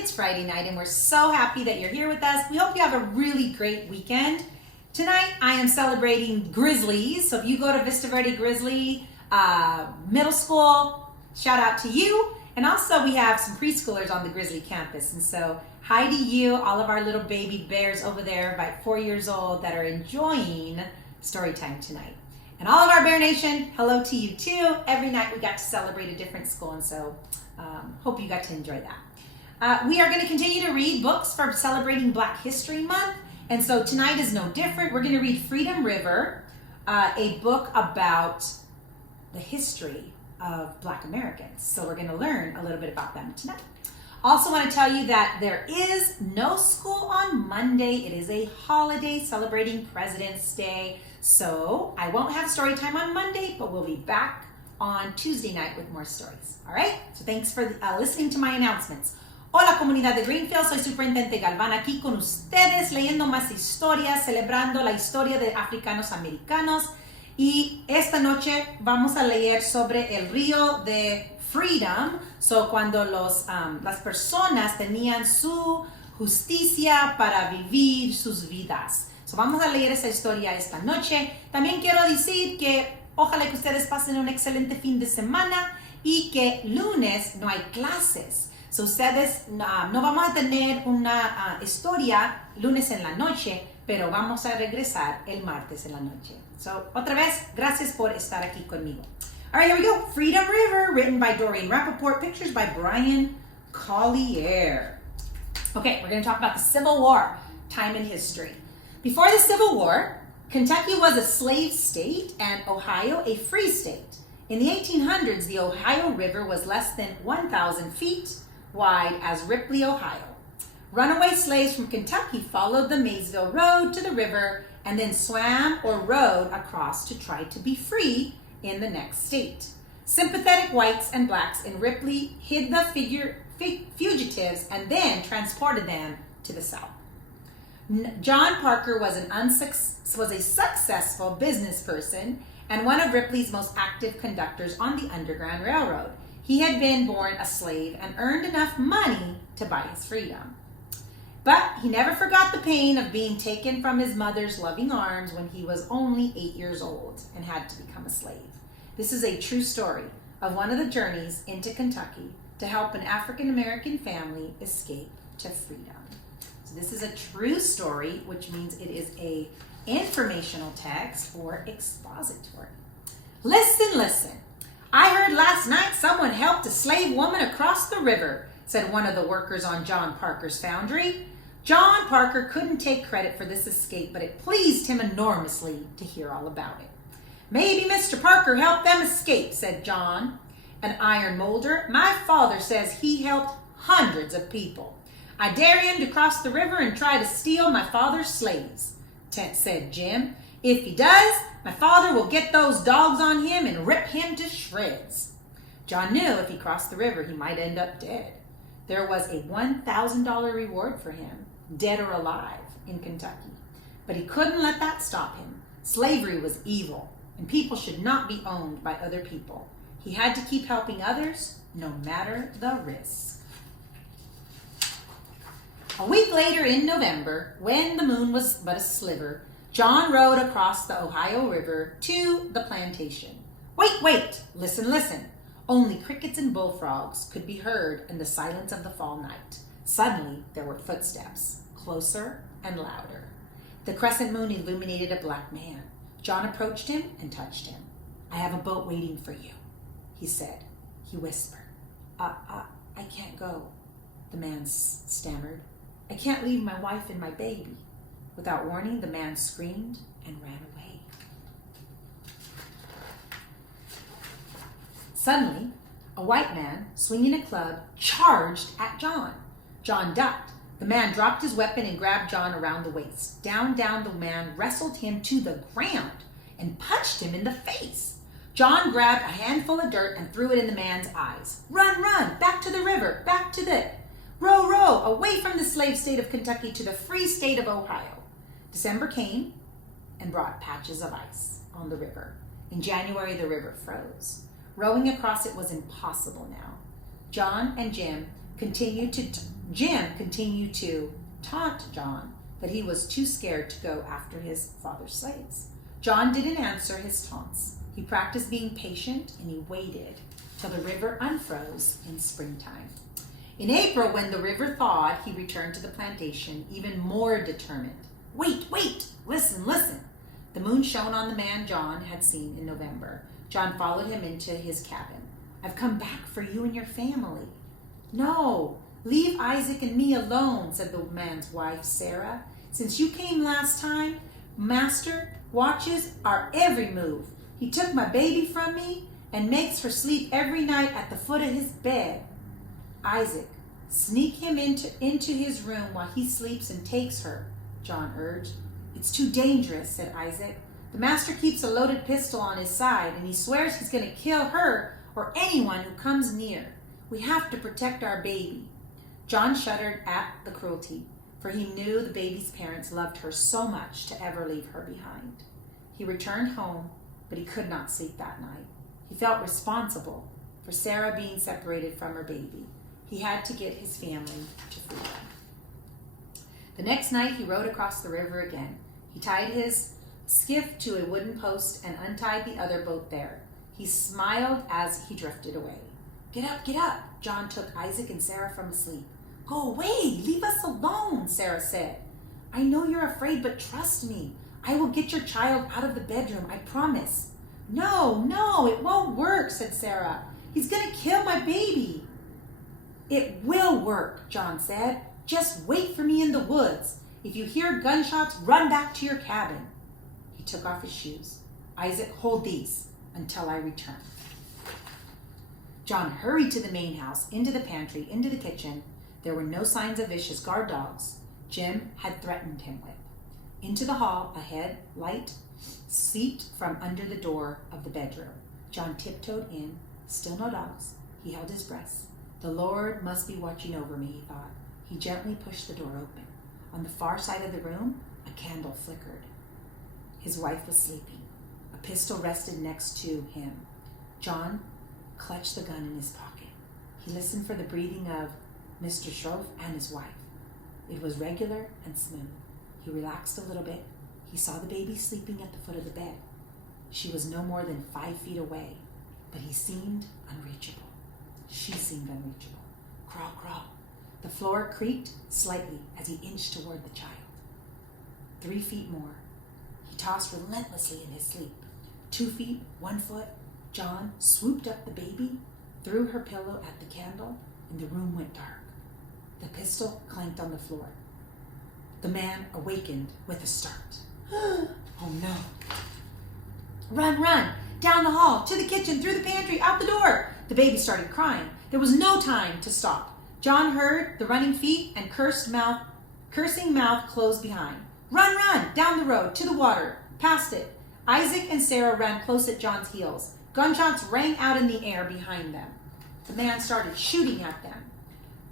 It's Friday night and we're so happy that you're here with us. We hope you have a really great weekend. Tonight I am celebrating Grizzlies. So if you go to Vista Verde Grizzly Middle School, shout out to you. And also we have some preschoolers on the Grizzly campus. And so hi to you, all of our little baby bears over there, about 4 years old, that are enjoying story time tonight. And all of our Bear Nation, hello to you too. Every night we got to celebrate a different school, and so hope you got to enjoy that. We are going to continue to read books for celebrating Black History Month, and so tonight is no different. We're going to read Freedom River, a book about the history of Black Americans. So we're going to learn a little bit about them tonight. Also want to tell you that there is no school on Monday. It is a holiday celebrating President's Day. So I won't have story time on Monday, but we'll be back on Tuesday night with more stories. All right? So thanks for listening to my announcements. Hola, comunidad de Greenfield. Soy Superintendent Galvan aquí con ustedes, leyendo más historias, celebrando la historia de africanos americanos. Y esta noche vamos a leer sobre el río de Freedom. So cuando las personas tenían su justicia para vivir sus vidas. So vamos a leer esa historia esta noche. También quiero decir que ojalá que ustedes pasen un excelente fin de semana y que lunes no hay clases. So ustedes no vamos a tener una historia lunes en la noche, pero vamos a regresar el martes en la noche. So otra vez, gracias por estar aquí conmigo. All right, here we go. Freedom River, written by Doreen Rappaport, pictures by Brian Collier. Okay, we're going to talk about the Civil War, time in history. Before the Civil War, Kentucky was a slave state and Ohio a free state. In the 1800s, the Ohio River was less than 1,000 feet wide as Ripley, Ohio. Runaway slaves from Kentucky followed the Maysville Road to the river and then swam or rowed across to try to be free in the next state. Sympathetic whites and blacks in Ripley hid the fugitives and then transported them to the South. John Parker was a successful business person and one of Ripley's most active conductors on the Underground Railroad. He had been born a slave and earned enough money to buy his freedom. But he never forgot the pain of being taken from his mother's loving arms when he was only 8 years old and had to become a slave. This is a true story of one of the journeys into Kentucky to help an African-American family escape to freedom. So this is a true story, which means it is a informational text or expository. Listen, listen. I heard last night someone helped a slave woman across the river, said one of the workers on John Parker's foundry. John Parker couldn't take credit for this escape, but it pleased him enormously to hear all about it. Maybe Mr. Parker helped them escape, said John, an iron molder. My father says he helped hundreds of people. I dare him to cross the river and try to steal my father's slaves, said Jim. If he does, my father will get those dogs on him and rip him to shreds. John knew if he crossed the river, he might end up dead. There was a $1,000 reward for him, dead or alive, in Kentucky. But he couldn't let that stop him. Slavery was evil, and people should not be owned by other people. He had to keep helping others, no matter the risk. A week later in November, when the moon was but a sliver, John rowed across the Ohio River to the plantation. Wait, listen. Only crickets and bullfrogs could be heard in the silence of the fall night. Suddenly, there were footsteps, closer and louder. The crescent moon illuminated a black man. John approached him and touched him. I have a boat waiting for you, he said. He whispered. I can't go, the man stammered. I can't leave my wife and my baby. Without warning, the man screamed and ran away. Suddenly, a white man, swinging a club, charged at John. John ducked. The man dropped his weapon and grabbed John around the waist. Down, the man wrestled him to the ground and punched him in the face. John grabbed a handful of dirt and threw it in the man's eyes. Run, back to the river, back to the... Row, away from the slave state of Kentucky to the free state of Ohio. December came and brought patches of ice on the river. In January, the river froze. Rowing across it was impossible now. John and Jim Jim continued to taunt John that he was too scared to go after his father's slaves. John didn't answer his taunts. He practiced being patient, and he waited till the river unfroze in springtime. In April, when the river thawed, he returned to the plantation, even more determined. Wait, listen. The moon shone on the man John had seen in November. John followed him into his cabin. I've come back for you and your family. No, leave Isaac and me alone, said the man's wife, Sarah. Since you came last time, Master watches our every move. He took my baby from me and makes her sleep every night at the foot of his bed. Isaac, sneak him into his room while he sleeps and takes her, John urged. It's too dangerous, said Isaac. The master keeps a loaded pistol on his side, and he swears he's going to kill her or anyone who comes near. We have to protect our baby. John shuddered at the cruelty, for he knew the baby's parents loved her so much to ever leave her behind. He returned home, but he could not sleep that night. He felt responsible for Sarah being separated from her baby. He had to get his family to freedom. The next night, he rowed across the river again. He tied his skiff to a wooden post and untied the other boat there. He smiled as he drifted away. Get up. John took Isaac and Sarah from sleep. Go away, leave us alone, Sarah said. I know you're afraid, but trust me. I will get your child out of the bedroom, I promise. No, it won't work, said Sarah. He's going to kill my baby. It will work, John said. Just wait for me in the woods. If you hear gunshots, run back to your cabin. He took off his shoes. Isaac, hold these until I return. John hurried to the main house, into the pantry, into the kitchen. There were no signs of vicious guard dogs Jim had threatened him with. Into the hall, a headlight seeped from under the door of the bedroom. John tiptoed in. Still no dogs. He held his breath. The Lord must be watching over me, he thought. He gently pushed the door open. On the far side of the room, a candle flickered. His wife was sleeping. A pistol rested next to him. John clutched the gun in his pocket. He listened for the breathing of Mr. Schroff and his wife. It was regular and smooth. He relaxed a little bit. He saw the baby sleeping at the foot of the bed. She was no more than 5 feet away, but he seemed unreachable. She seemed unreachable. Crawl. The floor creaked slightly as he inched toward the child. 3 feet more. He tossed relentlessly in his sleep. 2 feet, 1 foot. John swooped up the baby, threw her pillow at the candle, and the room went dark. The pistol clanked on the floor. The man awakened with a start. Oh no. Run! Down the hall, to the kitchen, through the pantry, out the door. The baby started crying. There was no time to stop. John heard the running feet and cursing mouth close behind. Run! Down the road, to the water, past it. Isaac and Sarah ran close at John's heels. Gunshots rang out in the air behind them. The man started shooting at them.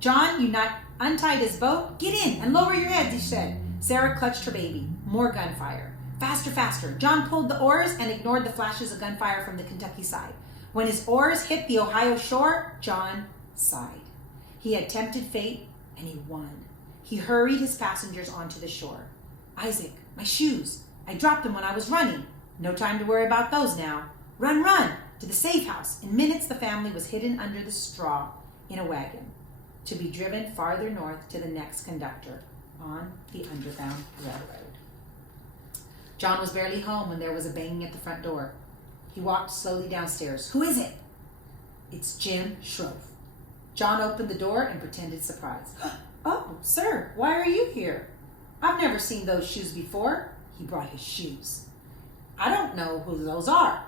John, you not untied his boat? Get in and lower your heads, he said. Sarah clutched her baby. More gunfire. Faster. John pulled the oars and ignored the flashes of gunfire from the Kentucky side. When his oars hit the Ohio shore, John sighed. He had tempted fate, and he won. He hurried his passengers onto the shore. Isaac, my shoes. I dropped them when I was running. No time to worry about those now. Run to the safe house. In minutes, the family was hidden under the straw in a wagon to be driven farther north to the next conductor on the Underground Railroad. John was barely home when there was a banging at the front door. He walked slowly downstairs. Who is it? It's Jim Schroff. John opened the door and pretended surprise. Oh, sir, why are you here? I've never seen those shoes before. He brought his shoes. I don't know who those are,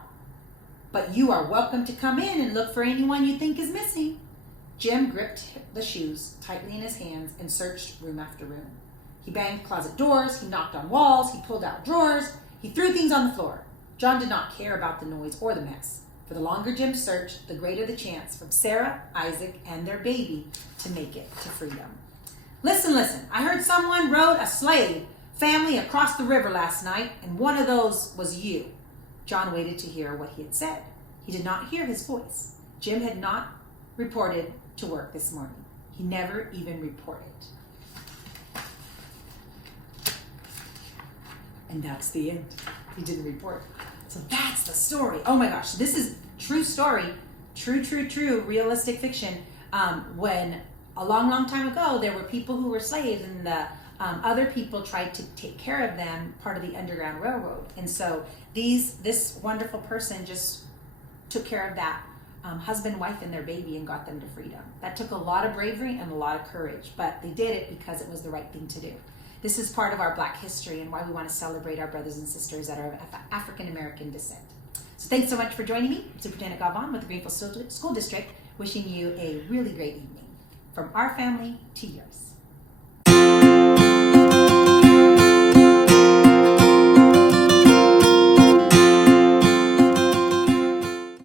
but you are welcome to come in and look for anyone you think is missing. Jim gripped the shoes tightly in his hands and searched room after room. He banged closet doors, he knocked on walls, he pulled out drawers, he threw things on the floor. John did not care about the noise or the mess. For the longer Jim searched, the greater the chance for Sarah, Isaac, and their baby to make it to freedom. Listen, I heard someone rode a slave family across the river last night, and one of those was you. John waited to hear what he had said. He did not hear his voice. Jim had not reported to work this morning. He never even reported. And that's the end. He didn't report. So that's the story. Oh my gosh, this is true story. True, realistic fiction. When a long time ago, there were people who were slaves, and the other people tried to take care of them, part of the Underground Railroad. And so this wonderful person just took care of that husband, wife, and their baby and got them to freedom. That took a lot of bravery and a lot of courage, but they did it because it was the right thing to do. This is part of our Black history and why we want to celebrate our brothers and sisters that are of African American descent. So thanks so much for joining me. I'm Superintendent Galvan with the Greenville School District, wishing you a really great evening. From our family to yours.